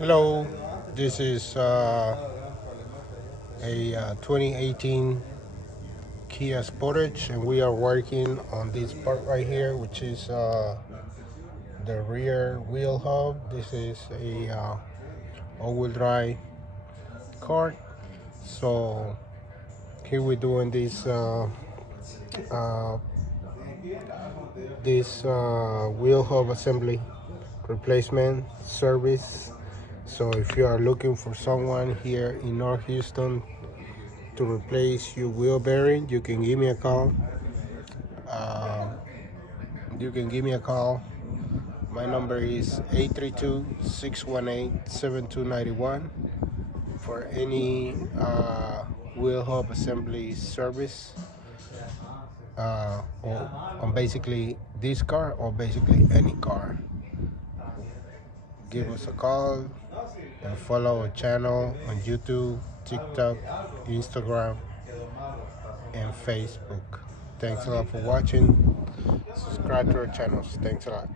Hello, this is a 2018 Kia Sportage, and we are working on this part right here, which is the rear wheel hub. This is a all-wheel drive car. So here we're doing uh, this wheel hub assembly replacement service. So if you are looking for someone here in North Houston to replace your wheel bearing, you can give me a call. Uh, you can give me a call. My number is 832-618-7291 for any wheel hub assembly service on basically this car or basically any car. Give us a call and follow our channel on YouTube, TikTok, Instagram, and Facebook. Thanks a lot for watching. Subscribe to our channels. Thanks a lot.